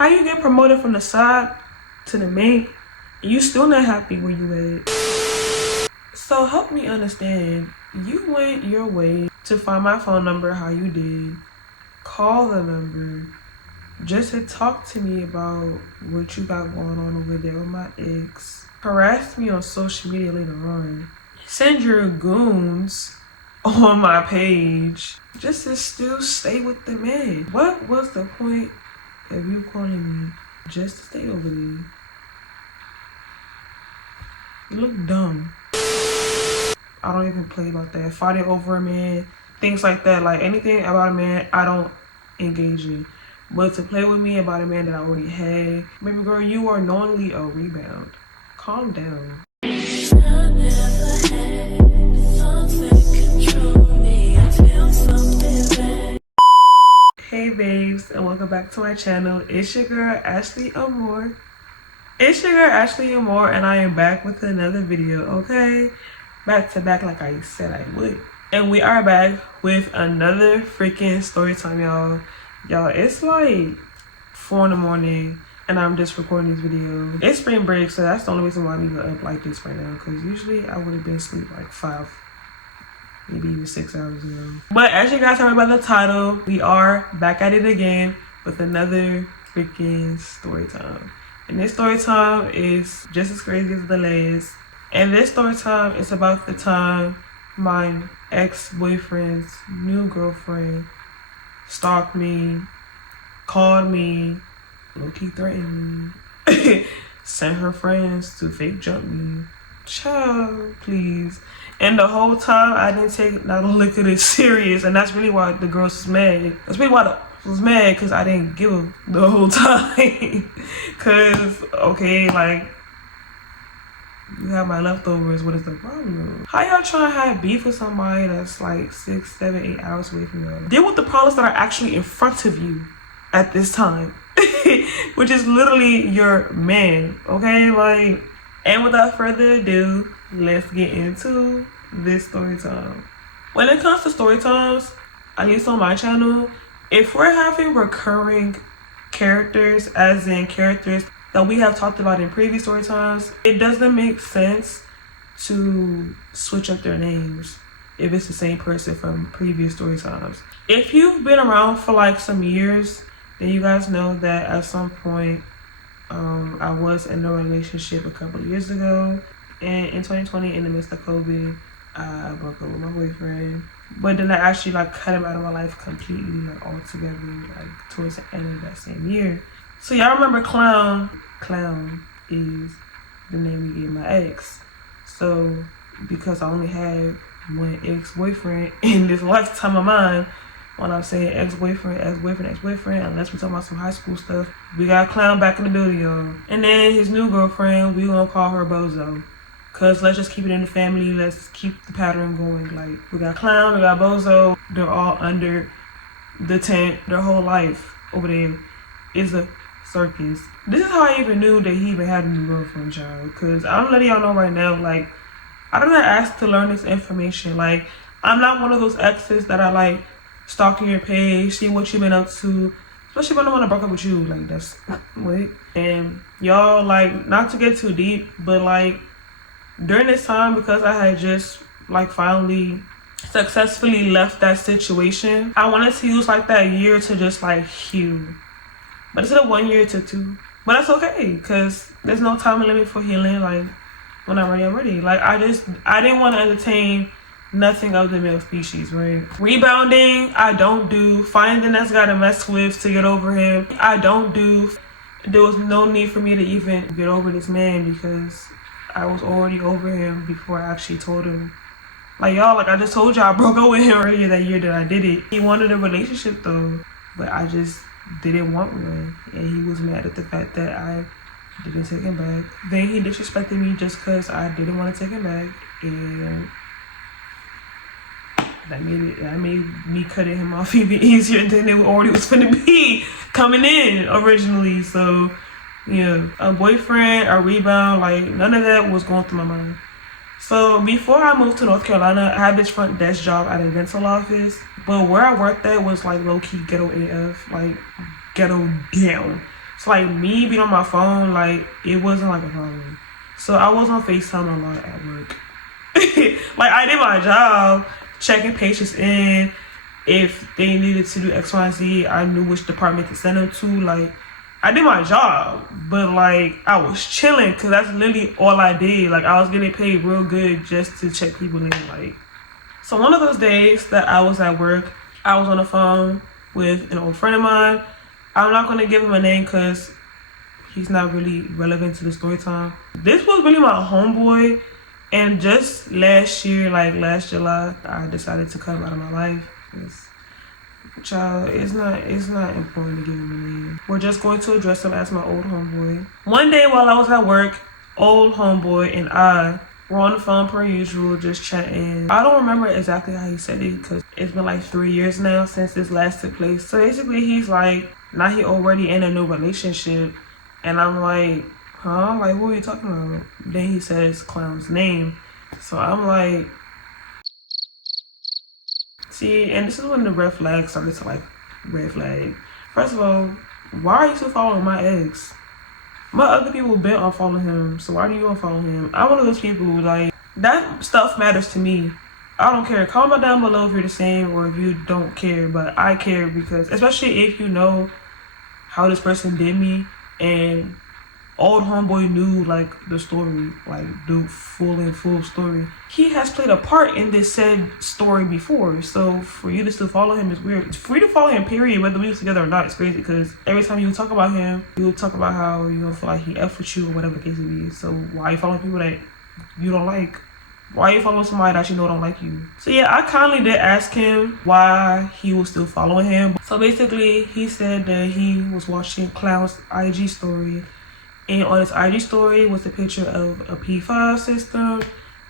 How you get promoted from the side to the main and you still not happy where you at? So help me understand. You went your way to find my phone number how you did. Call the number just to talk to me about what you got going on over there with my ex. Harass me on social media later on. Send your goons on my page just to still stay with the man. What was the point of you calling me just to stay over there? You look dumb. I don't even play about that. Fighting over a man, things like that. Like anything about a man, I don't engage in. But to play with me about a man that I already had, baby girl, you are knowingly a rebound. Calm down. Hey babes, and welcome back to my channel. It's your girl LMao. It's your girl LMao, and I am back with another video, okay? Back to back like I said I would. And we are back with another freaking story time, y'all. Y'all, it's like 4 in the morning and I'm just recording this video. It's spring break, so that's the only reason why I'm even up like this right now, because usually I would have been asleep like 5, maybe even 6 hours ago. But as you guys heard by the title, we are back at it again with another freaking story time. And this story time is just as crazy as the last. And this story time is about the time my ex-boyfriend's new girlfriend stalked me, called me, low-key threatened me, sent her friends to fake jump me. Child, please. And the whole time I didn't take not a look at it serious, and that's really why the girls was mad. That's really why I was mad, because I didn't give them the whole time. Because, okay, like, you have my leftovers, what is the problem? How y'all trying to have beef with somebody that's like 6, 7, 8 hours away from you? Deal with the problems that are actually in front of you at this time. Which is literally your man, okay? Like, and without further ado, let's get into this story time. When it comes to story times, at least on my channel, if we're having recurring characters, as in characters that we have talked about in previous story times, it doesn't make sense to switch up their names if it's the same person from previous story times. If you've been around for like some years, then you guys know that at some point I was in a relationship a couple of years ago, and in 2020, in the midst of COVID, I broke up with my boyfriend. But then I actually like cut him out of my life completely, like altogether, like towards the end of that same year. So y'all remember Clown? Clown is the name we gave my ex. So because I only had one ex-boyfriend in this lifetime of mine, when I'm saying ex-boyfriend, unless we're talking about some high school stuff, we got Clown back in the building, y'all. And then his new girlfriend, we gonna call her Bozo. Cause let's just keep it in the family, let's keep the pattern going. Like, we got Clown, we got Bozo, they're all under the tent. Their whole life over there is a circus. This is how I even knew that he even had a new girlfriend, child. Cause I'm letting y'all know right now, like, I didn't ask to learn this information. Like, I'm not one of those exes that are like stalking your page, seeing what you've been up to, especially when I want to break up with you. Like, that's wait. And y'all, like, not to get too deep, but like during this time, because I had just like finally successfully left that situation, I wanted to use like that year to just like heal. But instead of 1 year to 2. But that's okay, because there's no time limit for healing. Like, when I'm ready, I'm ready. Like, I didn't want to entertain nothing of the male species, right? Rebounding, I don't do. Finding the next guy to mess with to get over him, I don't do. There was no need for me to even get over this man, because I was already over him before I actually told him. Like, y'all, like I just told y'all, I broke up with him earlier that year that I did it. He wanted a relationship though, but I just didn't want one, and he was mad at the fact that I didn't take him back. Then he disrespected me just because I didn't want to take him back, and that made me cutting him off even easier than it already was finna be coming in originally. So yeah, a boyfriend, a rebound, like none of that was going through my mind. So before I moved to North Carolina, I had this front desk job at a dental office, but where I worked at was like low-key ghetto AF, like ghetto down. So like me being on my phone, like it wasn't like a problem. So I was on FaceTime a lot at work. Like I did my job, checking patients in. If they needed to do X, Y, and Z, I knew which department to send them to. Like I did my job, but like I was chilling because that's literally all I did. Like I was getting paid real good just to check people in. Like, so one of those days that I was at work, I was on the phone with an old friend of mine. I'm not gonna give him a name because he's not really relevant to the story time. This was really my homeboy, and just last year, like last July, I decided to cut him out of my life. Child, it's not important to give him a name. We're just going to address him as my old homeboy. One day while I was at work, old homeboy and I were on the phone per usual, just chatting. I don't remember exactly how he said it because it's been like 3 years now since this last took place. So basically he's like, now he already in a new relationship. And I'm like, huh? Like, what are you talking about? Then he says Clown's name. So I'm like, see, and this is when the red flag started to like red flag. First of all, why are you still following my ex? My other people been unfollowing him, so why do you unfollow him? I'm one of those people who, like, that stuff matters to me. I don't care. Comment down below if you're the same or if you don't care, but I care because, especially if you know how this person did me and old homeboy knew like the story, like the full story. He has played a part in this said story before, so for you to still follow him is weird. For you to follow him, period, whether we was together or not, it's crazy because every time you talk about him, you talk about how you don't feel like he F with you or whatever the case may be. So why are you following people that you don't like? Why are you following somebody that you know don't like you? So yeah, I kindly did ask him why he was still following him. So basically, he said that he was watching Clown's IG story, and on his IG story was a picture of a P5 system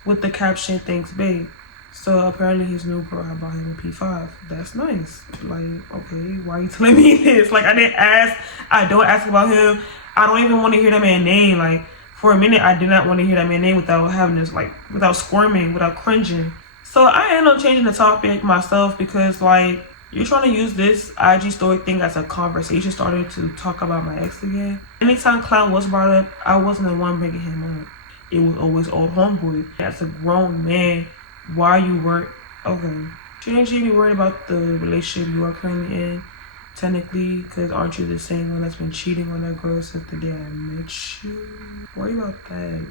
with the caption, "Thanks, babe." So apparently his new girl had bought him a P5. That's nice. Like, okay, why are you telling me this? Like, I didn't ask. I don't ask about him. I don't even want to hear that man's name. Like, for a minute, I did not want to hear that man's name without having this, like, without squirming, without cringing. So I ended up changing the topic myself because, like, you're trying to use this IG story thing as a conversation starter to talk about my ex again. Anytime Clown was brought up, I wasn't the one bringing him up. It was always old homeboy. As a grown man, why you weren't, okay. Shouldn't you be worried about the relationship you are currently in? Technically, because aren't you the same one that's been cheating on that girl since the day I met you? Worry about that.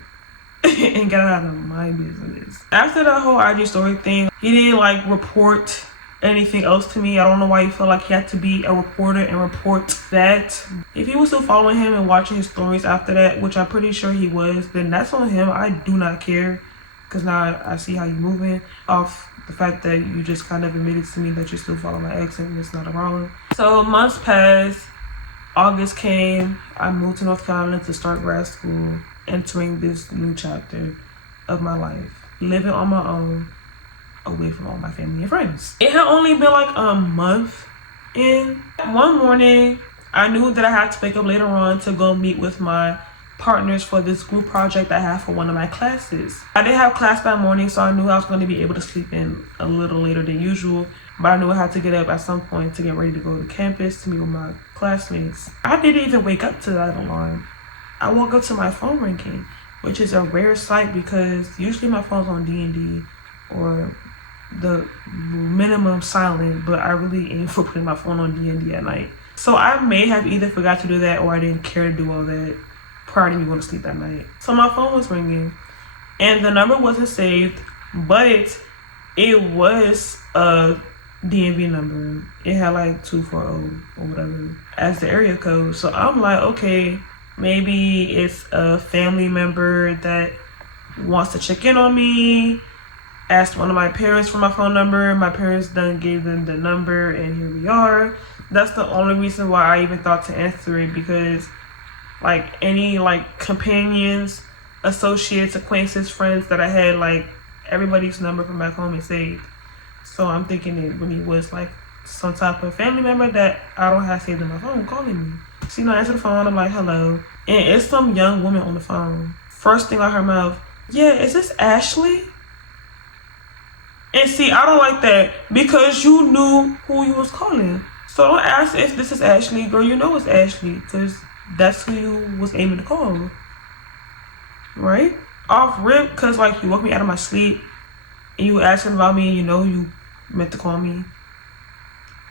And get out of my business. After that whole IG story thing, he didn't like report anything else to me. I don't know why he felt like he had to be a reporter and report that. If he was still following him and watching his stories after that, which I'm pretty sure he was, then that's on him. I do not care because now I see how you're moving off the fact that you just kind of admitted to me that you still follow my ex and it's not a problem. So months passed, August came, I moved to North Carolina to start grad school, entering this new chapter of my life, living on my own, away from all my family and friends. It had only been like a month in. One morning, I knew that I had to wake up later on to go meet with my partners for this group project I have for one of my classes. I didn't have class that morning, so I knew I was going to be able to sleep in a little later than usual, but I knew I had to get up at some point to get ready to go to campus to meet with my classmates. I didn't even wake up to that alarm. I woke up to my phone ringing, which is a rare sight because usually my phone's on D&D or the minimum silent, but I really aim for putting my phone on D&D at night. So I may have either forgot to do that or I didn't care to do all that prior to me going to sleep that night. So my phone was ringing and the number wasn't saved, but it was a DMV number. It had like 240 or whatever as the area code. So I'm like, okay, maybe it's a family member that wants to check in on me. Asked one of my parents for my phone number. My parents done gave them the number and here we are. That's the only reason why I even thought to answer it, because like any like companions, associates, acquaintances, friends that I had, like everybody's number from back home is saved. So I'm thinking it when he was like some type of family member that I don't have saved in my phone calling me. So I answer the phone, I'm like, hello. And it's some young woman on the phone. First thing out her mouth, yeah, is this Ashley? And see, I don't like that because you knew who you was calling. So don't ask if this is Ashley, girl. You know it's Ashley because that's who you was aiming to call, right? Off rip, cause like you woke me out of my sleep and you asking about me and you know you meant to call me.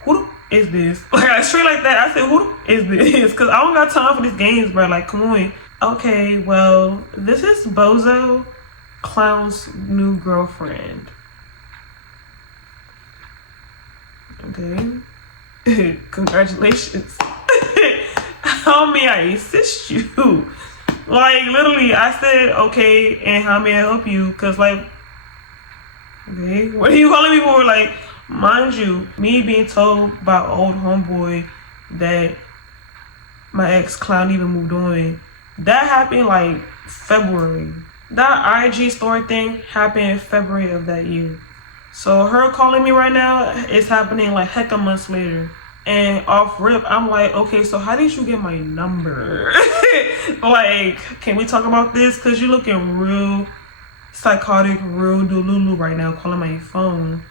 Who the is this? Like straight like that, I said, who the is this? Cause I don't got time for these games, bro. Like, come on. Okay, well, this is Bozo Clown's new girlfriend. Okay. Congratulations. How may I assist you? Like, literally, I said, okay, and how may I help you? Cause like, okay, what are you calling me for? Like, mind you, me being told by old homeboy that my ex Clown even moved on, that happened like February. That IG story thing happened in February of that year. So her calling me right now is happening like heck of months later. And off rip, I'm like, okay, so how did you get my number? Like, can we talk about this? Cause you're looking real psychotic, real delulu right now, calling my phone.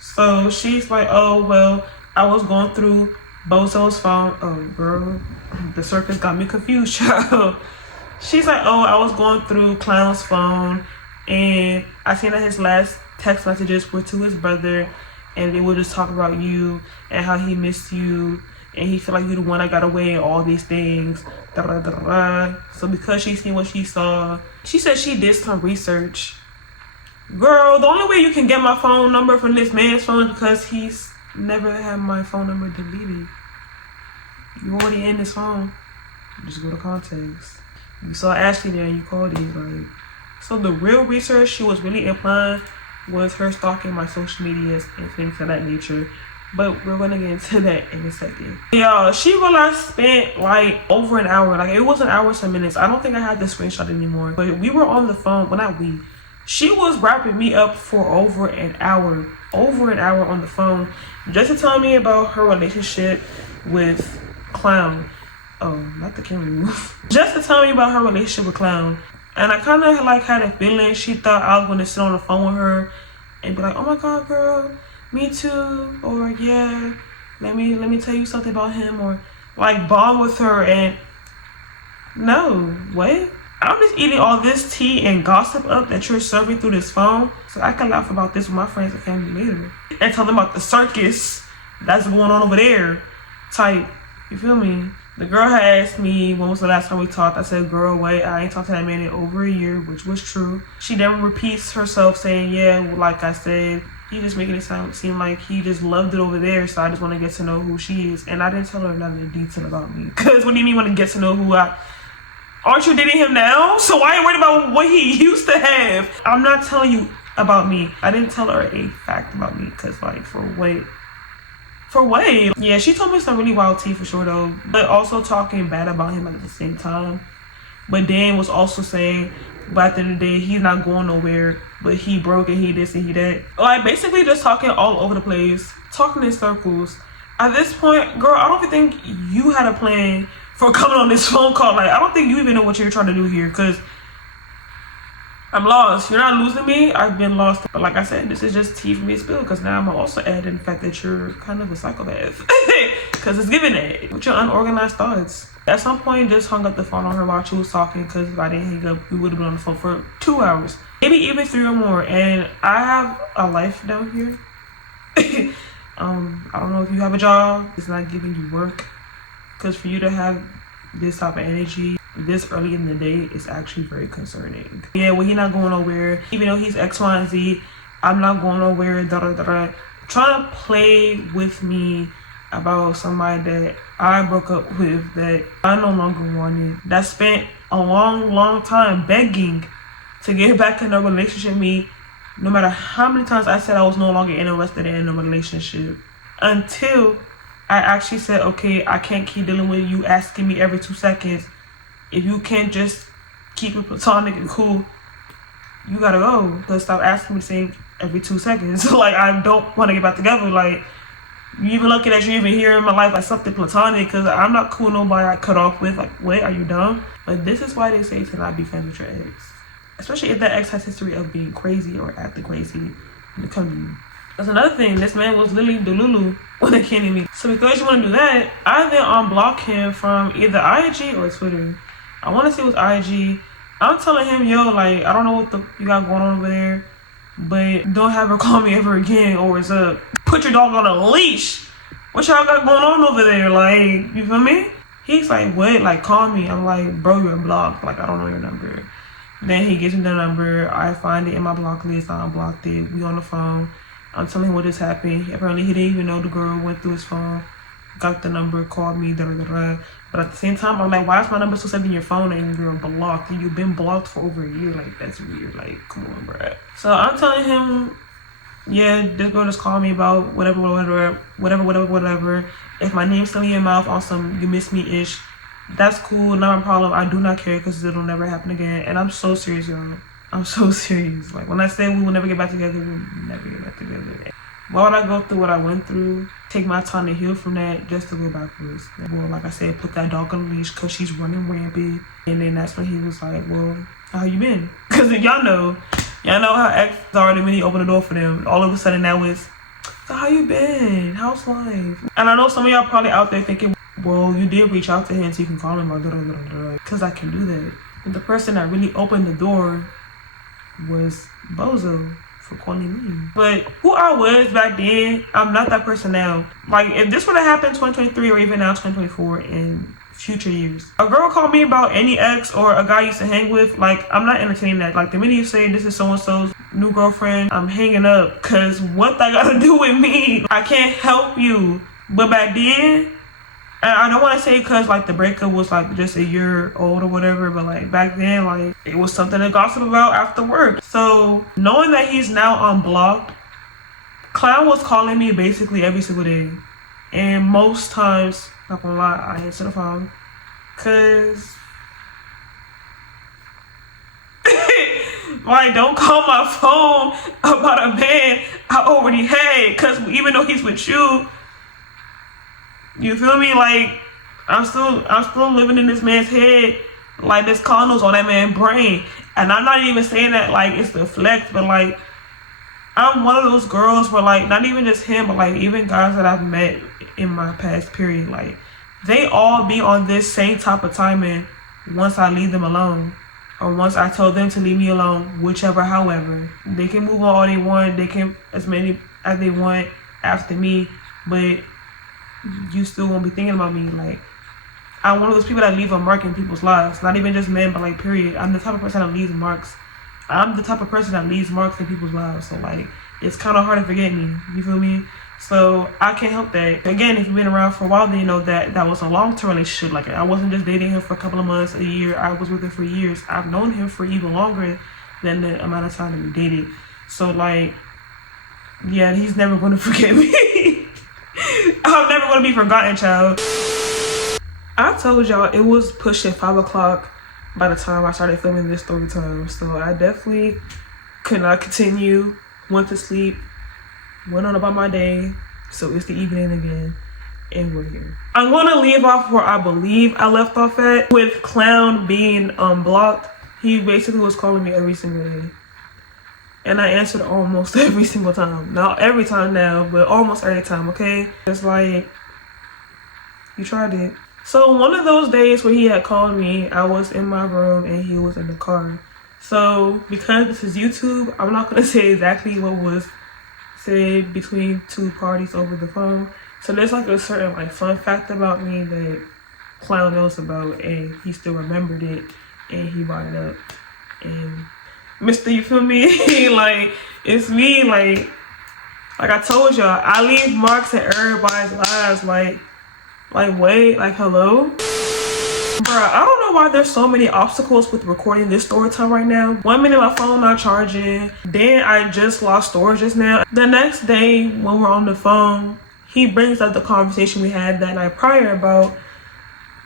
So she's like, oh, well, I was going through Bozo's phone. Oh, girl, the circus got me confused, child. She's like, oh, I was going through Clown's phone and I seen that his last text messages were to his brother and they would just talk about you and how he missed you and he feel like you the one that got away and all these things. Da, da, da, da. So because she seen what she saw, she said she did some research. Girl, the only way you can get my phone number from this man's phone is because he's never had my phone number deleted. You already in this phone. Just go to context. You saw Ashley there and you called it. Like, so the real research she was really implying was her stalking my social medias and things of that nature. But we're gonna get into that in a second. Y'all, she realized I spent like over an hour. Like it wasn't hours and minutes. I don't think I have the screenshot anymore. But we were on the phone. Well, not we. She was wrapping me up for over an hour on the phone, just to tell me about her relationship with Clown. Oh, not the camera move. Just to tell me about her relationship with Clown. And I kind of like had a feeling she thought I was going to sit on the phone with her and be like, oh my God, girl, me too. Or yeah, let me tell you something about him, or like bond with her. And no, what? I'm just eating all this tea and gossip up that you're serving through this phone so I can laugh about this with my friends and family later and tell them about the circus that's going on over there type. You feel me? The girl had asked me when was the last time we talked. I said, girl, wait, I ain't talked to that man in over a year, which was true. She then repeats herself saying, yeah, like I said, he just making it seem like he just loved it over there, so I just want to get to know who she is. And I didn't tell her nothing detail about me. Because what do you mean want to get to know who I... Aren't you dating him now? So why are you worried about what he used to have? I'm not telling you about me. I didn't tell her a fact about me because like for Wade. Yeah, she told me some really wild tea for sure though. But also talking bad about him at the same time. But Dan was also saying, but at the end of the day, he's not going nowhere. But he broke and he this and he that. Like basically just talking all over the place. Talking in circles. At this point, girl, I don't think you had a plan for coming on this phone call. Like, I don't think you even know what you're trying to do here, because I'm lost. You're not losing me. I've been lost. But like I said, this is just tea for me to spill, because now I'm also adding the fact that you're kind of a psychopath. Because it's giving it with your unorganized thoughts. At some point, just hung up the phone on her while she was talking, because if I didn't hang up, we would have been on the phone for 2 hours. Maybe even 3 or more. And I have a life down here. I don't know if you have a job. It's not giving you work. Because for you to have this type of energy this early in the day is actually very concerning. Yeah, well, he's not going nowhere. Even though he's X, Y, and Z, I'm not going nowhere. Da, da, da, da. Trying to play with me about somebody that I broke up with, that I no longer wanted, that spent a long time begging to get back in a relationship with me, no matter how many times I said I was no longer interested in a relationship, until I actually said, okay, I can't keep dealing with you asking me every 2 seconds. If you can't just keep it platonic and cool, you gotta go. Because stop asking me the same every 2 seconds. Like, I don't want to get back together. Like, you even lucky that you even here in my life like something platonic, because I'm not cool with nobody I cut off with. Like, wait, are you dumb? But this is why they say to not be friends with your ex. Especially if that ex has history of being crazy or acting crazy. Become you. That's another thing. This man was literally Delulu when it came to me. So because you want to do that, I then unblock him from either IG or Twitter. I want to say it was IG. I'm telling him, yo, like, I don't know what you got going on over there, but don't have her call me ever again, or it's up. Put your dog on a leash. What y'all got going on over there? Like, you feel me? He's like, what? Like, call me. I'm like, bro, you're blocked. Like, I don't know your number. Then he gives me the number. I find it in my block list. I unblocked it. We on the phone. I'm telling him what just happened. Apparently, he didn't even know the girl went through his phone, got the number, called me, da-da-da-da. But at the same time, I'm like, why is my number still saved in your phone and you're blocked? And you've been blocked for over a year. Like, that's weird. Like, come on, bro. So I'm telling him, yeah, this girl just called me about whatever. If my name's still in your mouth on some you miss me-ish, that's cool, not my problem. I do not care because it'll never happen again. And I'm so serious, y'all. I'm so serious. Like, when I say we will never get back together, we'll never get back together. Why would I go through what I went through, take my time to heal from that, just to go backwards? Well, like I said, put that dog on a leash because she's running rampant. And then that's when he was like, well, how you been? Because y'all know how exes are the minute you open the door for them. All of a sudden now it's, so how you been? How's life? And I know some of y'all probably out there thinking, well, you did reach out to him so you can call him, because I can do that. And the person that really opened the door was Bozo for calling me. But who I was back then, I'm not that person now. Like, if this would have happened 2023 or even now 2024 in future years, a girl called me about any ex or a guy I used to hang with, like, I'm not entertaining that. Like, the minute you say this is so-and-so's new girlfriend, I'm hanging up, because what that got to do with me? I can't help you. But back then, and I don't want to say because, like, the breakup was, like, just a year old or whatever, but, like, back then, like, it was something to gossip about after work. So, knowing that he's now unblocked, Clown was calling me basically every single day. And most times, not gonna lie, I answer the phone. Because, like, don't call my phone about a man I already had. Because even though he's with you, you feel me? Like, I'm still living in this man's head. Like, this condo's on that man's brain. And I'm not even saying that, like, it's the flex, but, like, I'm one of those girls where, like, not even just him, but, like, even guys that I've met in my past period, like, they all be on this same type of timing once I leave them alone. Or once I told them to leave me alone, whichever, however. They can move on all they want. They can, as many as they want after me. But you still won't be thinking about me. Like, I'm one of those people that leave a mark in people's lives. Not even just men, but, like, period. I'm the type of person that leaves marks. I'm the type of person that leaves marks in people's lives. So, like, it's kind of hard to forget me. You feel me? So I can't help that. Again, if you've been around for a while, then you know that that was a long-term relationship. Like, I wasn't just dating him for a couple of months, a year. I was with him for years. I've known him for even longer than the amount of time that we dated. So, like, yeah, he's never going to forget me. I'm never going to be forgotten, child. I told y'all it was pushing 5 o'clock by the time I started filming this story time. So I definitely could not continue. Went to sleep. Went on about my day. So it's the evening again. And we're here. I'm going to leave off where I believe I left off at. With Clown being unblocked. He basically was calling me every single day. And I answered almost every single time. Not every time now, but almost every time, okay? It's like, you tried it. So one of those days where he had called me, I was in my room and he was in the car. So because this is YouTube, I'm not going to say exactly what was said between two parties over the phone. So there's like a certain like fun fact about me that Clown knows about, and he still remembered it, and he brought it up. And Mr. You feel me? Like, it's me. Like I told y'all, I leave marks in everybody's lives. Like wait, like hello? Bruh, I don't know why there's so many obstacles with recording this story time right now. 1 minute my phone not charging. Then I just lost storage just now. The next day when we're on the phone, he brings up the conversation we had that night prior about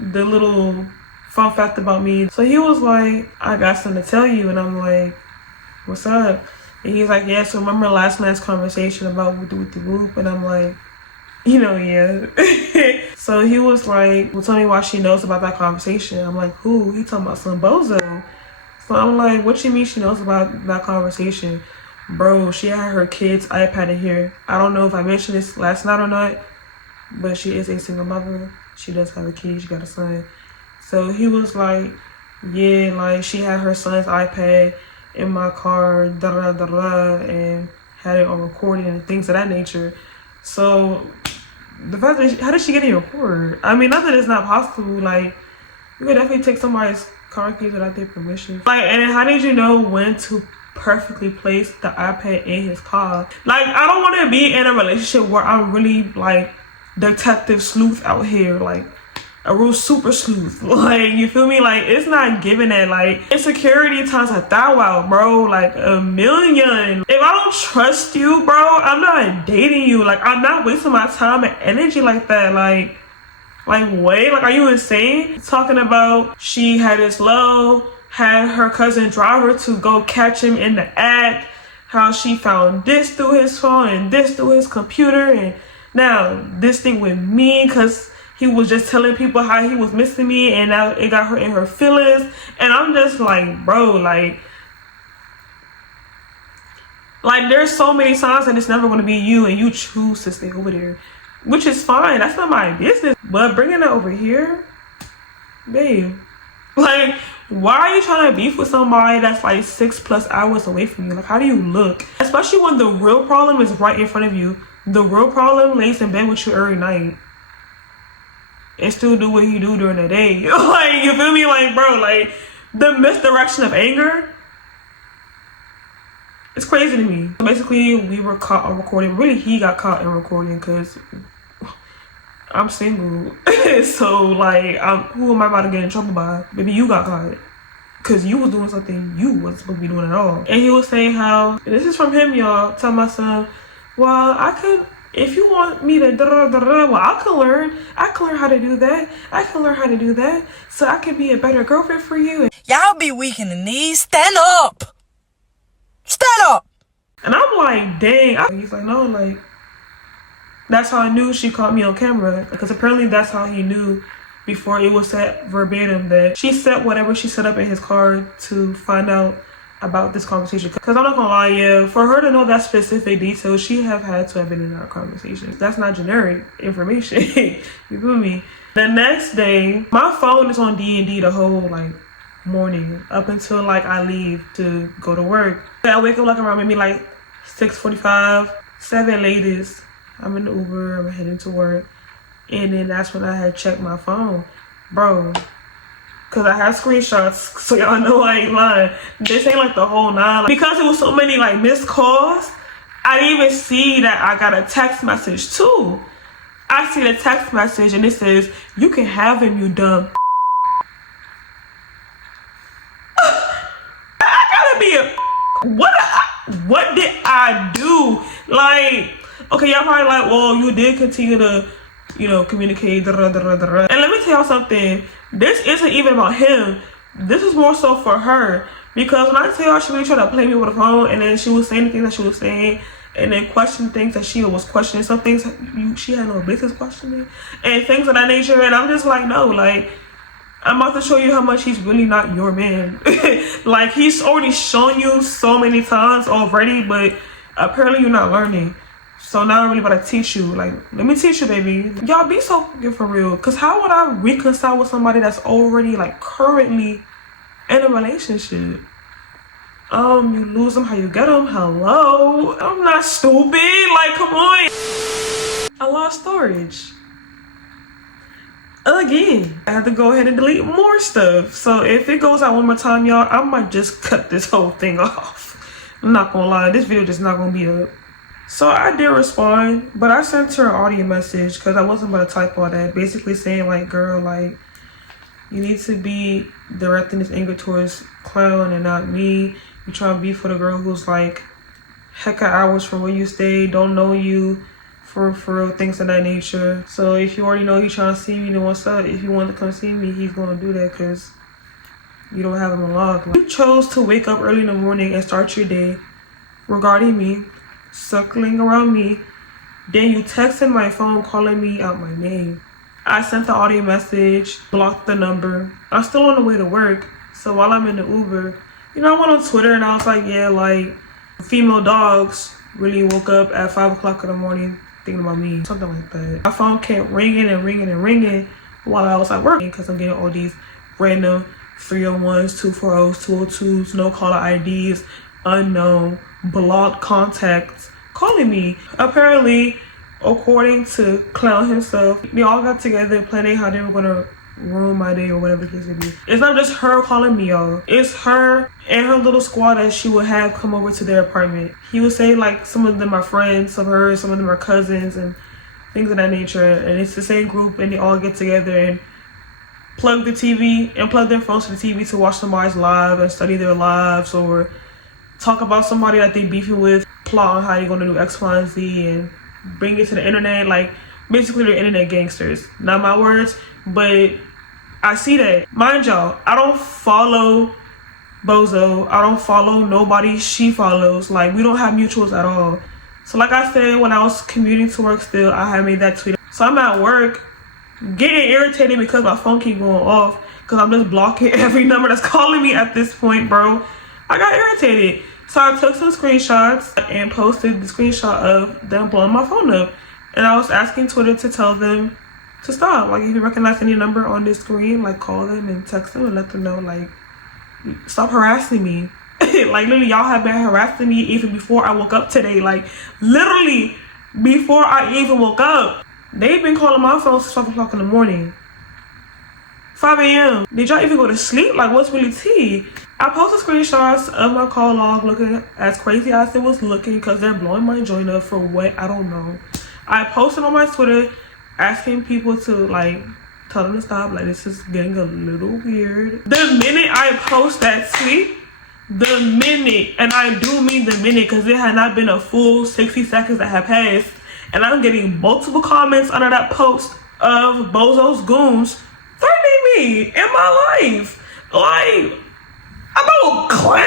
the little fun fact about me. So he was like, I got something to tell you. And I'm like, what's up? And he's like, yeah, so remember last night's conversation about with the whoop? And I'm like, you know, yeah. So he was like, well, tell me why she knows about that conversation. I'm like, who? He talking about some bozo. So I'm like, what you mean she knows about that conversation? Bro, she had her kid's iPad in here. I don't know if I mentioned this last night or not, but she is a single mother. She does have a kid. She got a son. So he was like, yeah, like she had her son's iPad in my car, da da da da, and had it on recording and things of that nature. So the fact that how did she get in your record? I mean, not that it's not possible. Like, you could definitely take somebody's car keys without their permission. Like, and then how did you know when to perfectly place the iPad in his car? Like, I don't want to be in a relationship where I'm really like detective sleuth out here, like a real super sleuth. Like, you feel me? Like, it's not giving that. Like, insecurity times 1,000, bro. Like, 1,000,000. If I don't trust you, bro, I'm not dating you. Like, I'm not wasting my time and energy like that. Like wait, like, are you insane? Talking about she had this low, had her cousin drive her to go catch him in the act, how she found this through his phone and this through his computer, and now this thing with me because he was just telling people how he was missing me, and now it got her in her feelings. And I'm just like, bro, like there's so many signs that it's never going to be you, and you choose to stay over there, which is fine. That's not my business. But bringing it over here, babe, like, why are you trying to beef with somebody that's like 6+ hours away from you? Like, how do you look? Especially when the real problem is right in front of you. The real problem lays in bed with you every night and still do what you do during the day. Like, you feel me? Like, bro, like, the misdirection of anger, it's crazy to me. Basically, we were caught on recording. Really, he got caught in recording because I'm single. So, like, who am I about to get in trouble by? Maybe you got caught because you was doing something you wasn't supposed to be doing at all. And he was saying how, this is from him, y'all, tell my son, well, I could, if you want me to well, I can learn how to do that. I can learn how to do that so I can be a better girlfriend for you. Y'all be weak in the knees. Stand up. Stand up. And I'm like, dang. He's like, no, like, that's how I knew she caught me on camera, because apparently that's how he knew before it was set verbatim that she set whatever she set up in his car to find out about this conversation. Because I'm not gonna lie, yeah, for her to know that specific detail, she had to have been in our conversation. That's not generic information. You feel me? The next day, my phone is on D&D the whole like morning up until like I leave to go to work. I wake up like around maybe like 6:45, 7 latest. I'm in the Uber, I'm heading to work, and then that's when I had checked my phone, bro. Cause I had screenshots, so y'all know I ain't lying. This ain't like the whole 9. Because it was so many like missed calls, I didn't even see that I got a text message too. I see the text message and it says, "You can have him, you dumb." I gotta be a what did I do? Like, okay, y'all probably like, well, you did continue to, you know, communicate. And let me tell y'all something. This isn't even about him. This is more so for her. Because when I tell y'all she really tried to play me with the phone, and then she was saying the things that she was saying, and then question things that she was questioning. Some things she had no business questioning, and things of that nature. And I'm just like, no, like, I'm about to show you how much he's really not your man. Like, he's already shown you so many times already, but apparently you're not learning. So now I'm really about to teach you. Like, let me teach you, baby. Y'all be so fucking for real. Because how would I reconcile with somebody that's already, like, currently in a relationship? You lose them how you get them. Hello? I'm not stupid. Like, come on. I lost storage. Again. I have to go ahead and delete more stuff. So if it goes out one more time, y'all, I might just cut this whole thing off. I'm not gonna lie. This video just not gonna be up. So I did respond, but I sent her an audio message because I wasn't about to type all that. Basically saying, like, girl, like, you need to be directing this anger towards Clown and not me. You trying to be for the girl who's like hecka hours from where you stay, don't know you, for real, things of that nature. So if you already know he's trying to see me, then what's up? If you want to come see me, he's going to do that because you don't have him unlocked. Like, you chose to wake up early in the morning and start your day regarding me, circling around me, then you texted my phone calling me out my name. I sent the audio message, blocked the number. I'm still on the way to work, so while I'm in the Uber, you know, I went on Twitter and I was like, yeah, like, Female dogs really woke up at 5 o'clock in the morning thinking about me, something like that. My phone kept ringing and ringing and ringing while I was at work because I'm getting all these random 301s, 240s, 202s, no caller IDs, unknown, blocked contacts calling me. Apparently, according to Clown himself, they all got together planning how they were gonna ruin my day or whatever the case may be. It's not just her calling me, y'all. It's her and her little squad that she would have come over to their apartment. He would say like some of them are friends of hers, some of them are cousins and things of that nature. And it's the same group and they all get together and plug the TV and plug their phones to the TV to watch somebody's live and study their lives or talk about somebody that they beefing with, plot on how they're gonna do X, Y, and Z and bring it to the internet. Like basically they're internet gangsters. Not my words, but I see that. Mind y'all, I don't follow Bozo. I don't follow nobody she follows. Like we don't have mutuals at all. So like I said, when I was commuting to work still, I had made that tweet. So I'm at work getting irritated because my phone keep going off because I'm just blocking every number that's calling me at this point, bro. I got irritated. So I took some screenshots and posted the screenshot of them blowing my phone up. And I was asking Twitter to tell them to stop. Like if you recognize any number on this screen, like call them and text them and let them know, like, stop harassing me. Like literally y'all have been harassing me even before I woke up today. Like literally before I even woke up. They've been calling my phone since 5 o'clock in the morning. 5 a.m. Did y'all even go to sleep? Like what's really tea? I posted screenshots of my call log looking as crazy as it was looking because they're blowing my joint up for what, I don't know. I posted on my Twitter asking people to like tell them to stop. Like this is getting a little weird. The minute I post that tweet, the minute, and I do mean the minute because it had not been a full 60 seconds that had passed, and I'm getting multiple comments under that post of Bozo's goons threatening me in my life. Like, I'm no clown.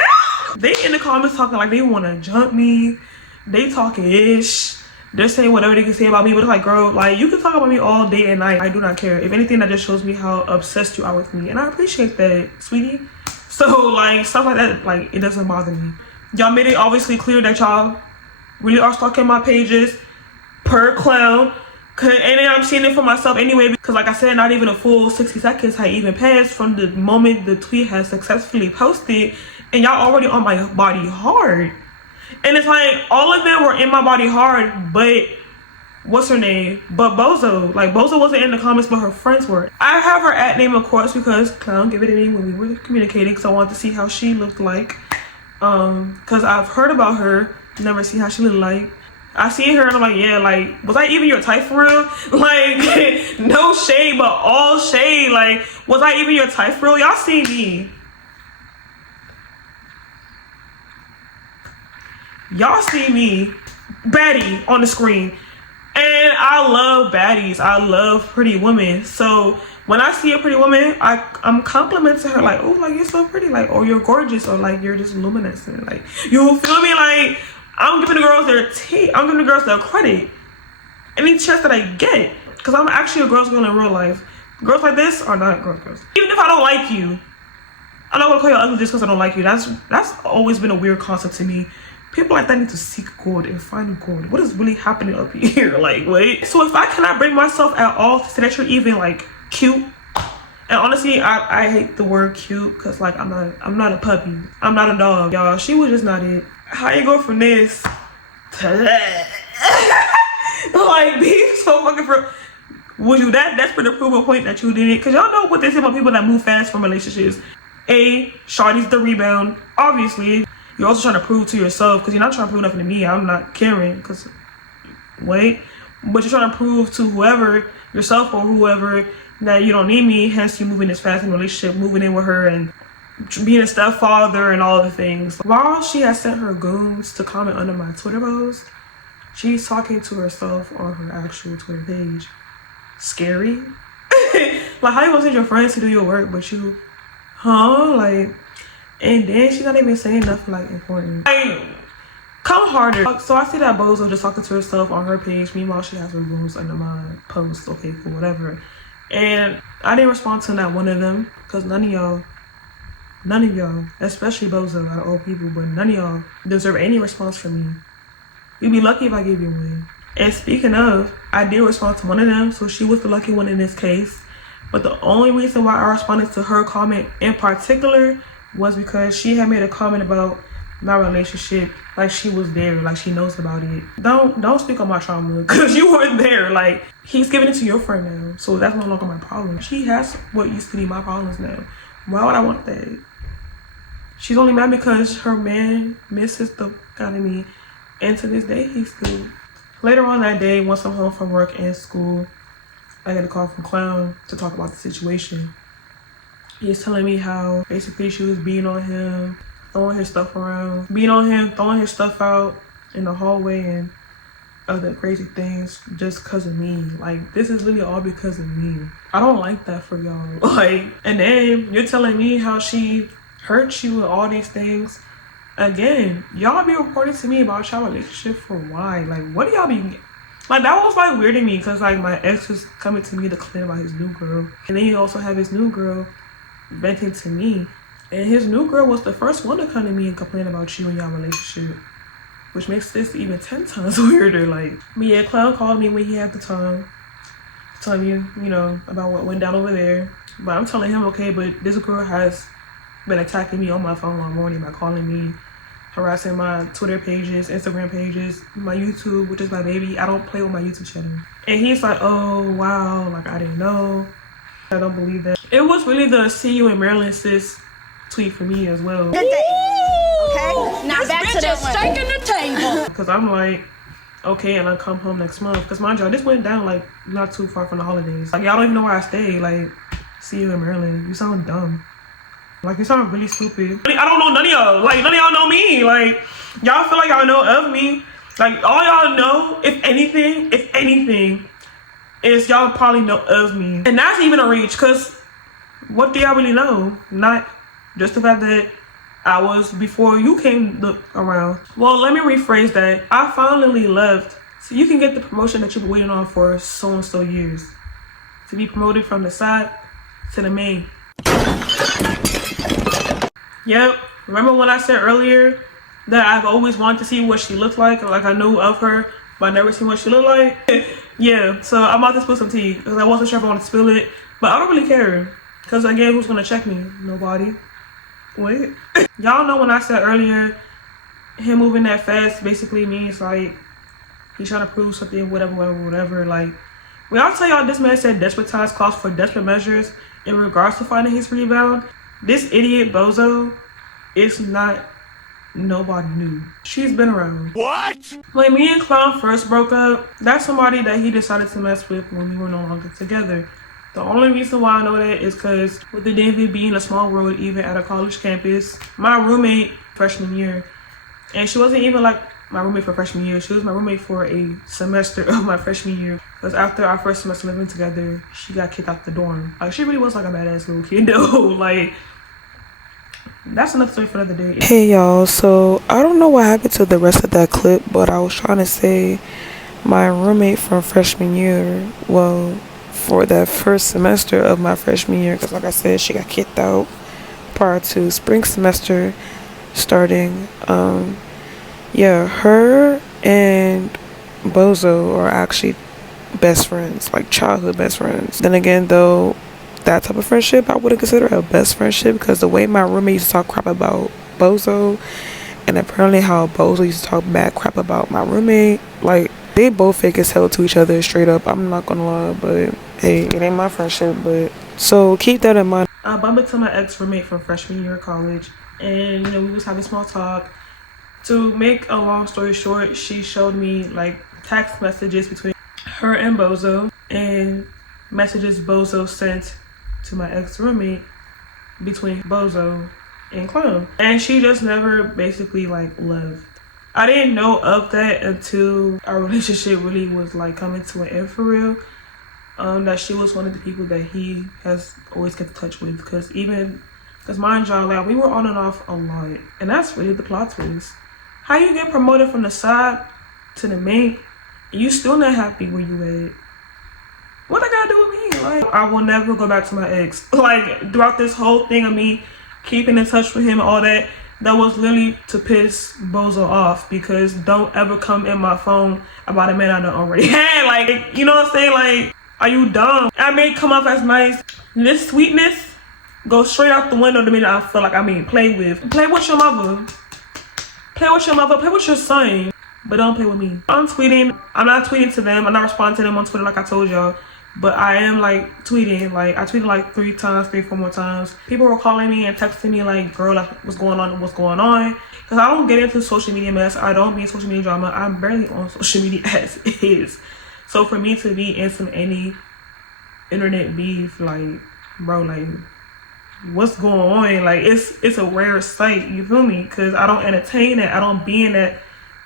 They in the comments talking like they want to jump me. They talking ish. They're saying whatever they can say about me, but it's like, girl, like you can talk about me all day and night. I do not care. If anything, that just shows me how obsessed you are with me, and I appreciate that, sweetie. So like stuff like that, like it doesn't bother me. Y'all made it obviously clear that y'all really are stalking my pages per clown, and then I'm seeing it for myself anyway because like I said, not even a full 60 seconds had even passed from the moment the tweet has successfully posted, and y'all already on my body hard. And it's like all of them were in my body hard, but what's her name? But Bozo. Like Bozo wasn't in the comments, but her friends were. I have her at name, of course, because Clown gave it to me when we were communicating, because I wanted to see how she looked like. Because I've heard about her, never seen how she looked like. I seen her and I'm like, yeah, like, was I even your type for real? Like, no shade, but all shade. Like, was I even your type for real? Y'all see me. Y'all see me, baddie on the screen, and I love baddies. I love pretty women. So when I see a pretty woman, I'm complimenting her like, oh, like you're so pretty, like, or you're gorgeous, or like you're just luminescent. Like, you feel me? Like I'm giving the girls their tea. I'm giving the girls their credit. Any chance that I get, because I'm actually a girl's girl in real life. Girls like this are not girls. Even if I don't like you, I'm not gonna call you ugly just because I don't like you. That's always been a weird concept to me. People like that need to seek God and find God. What is really happening up here? Like, wait. So if I cannot bring myself at all to say that you're even like cute, and honestly, I hate the word cute because like I'm not a puppy. I'm not a dog, y'all. She was just not it. How you go from this to that? Like, be so fucking for. Was you that desperate to prove a point that you didn't? Because y'all know what they say about people that move fast from relationships. A, shawty's the rebound. Obviously, you're also trying to prove to yourself, because you're not trying to prove nothing to me. I'm not caring, because, wait. But you're trying to prove to whoever, yourself or whoever, that you don't need me. Hence, you moving this fast in a relationship, moving in with her, and being a stepfather and all the things. While she has sent her goons to comment under my Twitter post, she's talking to herself on her actual Twitter page. Scary. Like, how you gonna send your friends to do your work, but you, like, and then she's not even saying nothing like important. Like, come harder. So I see that Bozo just talking to herself on her page. Meanwhile, she has her goons under my post. Okay, cool, whatever. And I didn't respond to not one of them, because none of y'all None of y'all, especially Bozo, out of all people, but none of y'all deserve any response from me. You'd be lucky if I gave you one. And speaking of, I did respond to one of them, so she was the lucky one in this case. But the only reason why I responded to her comment in particular was because she had made a comment about my relationship, like she was there, like she knows about it. Don't speak on my trauma, because you weren't there. Like, he's giving it to your friend now, so that's no longer my problem. She has what used to be my problems now. Why would I want that? She's only mad because her man misses the out of me, and to this day he's still. Later on that day, once I'm home from work and school, I get a call from Clown to talk about the situation. He's telling me how basically she was beating on him, throwing his stuff around, beating on him, throwing his stuff out in the hallway, and other crazy things just because of me. Like, this is really all because of me. I don't like that for y'all. Like, and then you're telling me how she hurt you and all these things. Again, y'all be reporting to me about y'all relationship for why? Like, what do y'all be, like, that was like weird to me, because like my ex was coming to me to complain about his new girl, and then you also have his new girl venting to me, and his new girl was the first one to come to me and complain about you and y'all relationship, which makes this even 10 times weirder. Like, but yeah, Clown called me when he had the time, telling me, you know, about what went down over there. But I'm telling him, okay, but this girl has been attacking me on my phone all morning by calling me, harassing my Twitter pages, Instagram pages, my YouTube, which is my baby. I don't play with my YouTube channel. And he's like, oh, wow, like, I didn't know. I don't believe that. It was really the see you in Maryland, sis tweet for me as well. Okay, now back to that steak in the table. Because I'm like, okay, and I come home next month. Because mind y'all, this went down like not too far from the holidays. Like, y'all don't even know where I stay. Like, see you in Maryland. You sound dumb. Like, you sound really stupid. I don't know none of y'all. Like, none of y'all know me. Like, y'all feel like y'all know of me. Like, all y'all know, if anything, is y'all probably know of me. And that's even a reach, because what do y'all really know? Not just the fact that I was before you came around. Well, let me rephrase that. I finally left so you can get the promotion that you've been waiting on for so and so years. To be promoted from the side to the main. Yep. Remember when I said earlier that I've always wanted to see what she looked like I knew of her, but I never seen what she looked like? Yeah, so I'm about to spill some tea, because I wasn't sure if I wanted to spill it, but I don't really care. Because again, who's gonna check me? Nobody. Wait. Y'all know when I said earlier, him moving that fast basically means like he's trying to prove something, whatever. Like, when I tell y'all this man said desperate times calls for desperate measures in regards to finding his rebound, this idiot Bozo is not nobody new. She's been around. What? When me and Clown first broke up, that's somebody that he decided to mess with when we were no longer together. The only reason why I know that is because with the DMV being a small world, even at a college campus, my roommate freshman year, and she wasn't even like my roommate for freshman year, she was my roommate for a semester of my freshman year. Because after our first semester living together, she got kicked out the dorm. Like, she really was like a badass little kid though. Like, that's another story for another day. Hey y'all, so I don't know what happened to the rest of that clip, but I was trying to say my roommate from freshman year, well, for that first semester of my freshman year, because like I said, she got kicked out prior to spring semester starting. Yeah, her and Bozo are actually best friends, like childhood best friends. Then again, though, that type of friendship I wouldn't consider a best friendship, because the way my roommate used to talk crap about Bozo, and apparently how Bozo used to talk bad crap about my roommate, like, they both fake as hell to each other, straight up. I'm not gonna lie, but hey, it ain't my friendship. But so keep that in mind. I bumped into my ex roommate from freshman year of college, and you know, we was having small talk. To make a long story short, she showed me like text messages between her and Bozo, and messages Bozo sent to my ex roommate between Bozo and Clown, and she just never basically like left. I didn't know of that until our relationship really was like coming to an end for real. That she was one of the people that he has always kept in touch with, because mind y'all, like, we were on and off a lot, and that's really the plot twist. How you get promoted from the side to the main, and you still not happy where you at? What I gotta do with me? Like, I will never go back to my ex. Like, throughout this whole thing of me keeping in touch with him, all that. That was literally to piss Bozo off, because don't ever come in my phone about a man I don't already had. Like, you know what I'm saying? Like, are you dumb? I may come off as nice. This sweetness goes straight out the window the minute I feel like I'm being played with. Play with your mother. Play with your mother. Play with your son. But don't play with me. I'm tweeting. I'm not tweeting to them. I'm not responding to them on Twitter like I told y'all. But I am like tweeting. Like I tweeted like 4 more times. People were calling me and texting me like, girl, like what's going on? What's going on? Because I don't get into social media mess. I don't be in social media drama. I'm barely on social media as is. So for me to be in any internet beef, like, bro, like, what's going on? Like, it's a rare sight. You feel me? Because I don't entertain it. I don't be in it.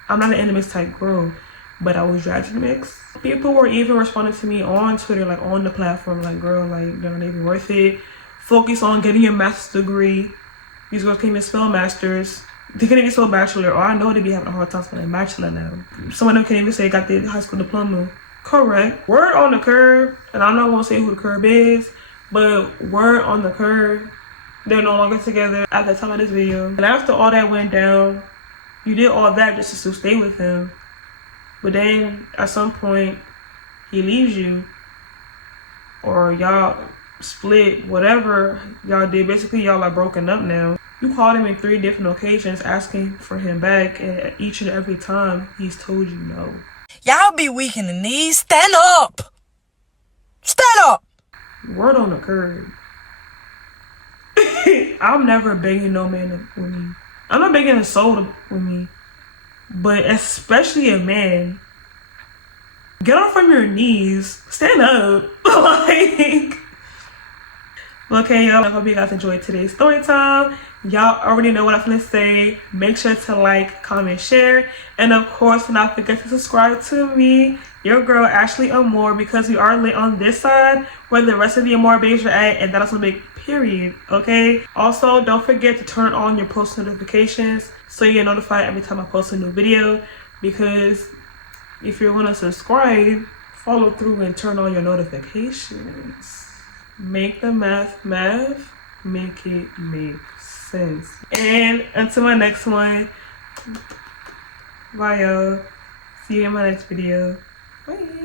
I'm not an enemies type girl, but I was dragged in the mix. People were even responding to me on Twitter, like on the platform, like, girl, like, they're not even worth it. Focus on getting your master's degree. These girls can't even spell masters. They can't even spell bachelor, or I know they be having a hard time spelling bachelor now. Some of them can't even say got their high school diploma. Correct. Word on the curb, and I'm not gonna say who the curb is, but word on the curb, they're no longer together at the time of this video. And after all that went down, you did all that just to still stay with him. But then at some point, he leaves you, or y'all split, whatever y'all did. Basically, y'all are broken up now. You called him in 3 different occasions asking for him back, and each and every time he's told you no. Y'all be weak in the knees. Stand up. Stand up. Word on the curb. I'm never begging no man with me. I'm not begging a soul with me. But especially a man. Get off from your knees. Stand up. Like, okay, y'all. I hope you guys enjoyed today's story time. Y'all already know what I'm gonna say. Make sure to like, comment, share, and of course, do not forget to subscribe to me, your girl Ashley Amour, because we are lit on this side where the rest of the Amour babes are at, and that's a big period. Okay. Also, don't forget to turn on your post notifications so you get notified every time I post a new video. Because if you're gonna subscribe, follow through and turn on your notifications. Make the math, make it make sense. And until my next one, bye y'all. See you in my next video. Bye.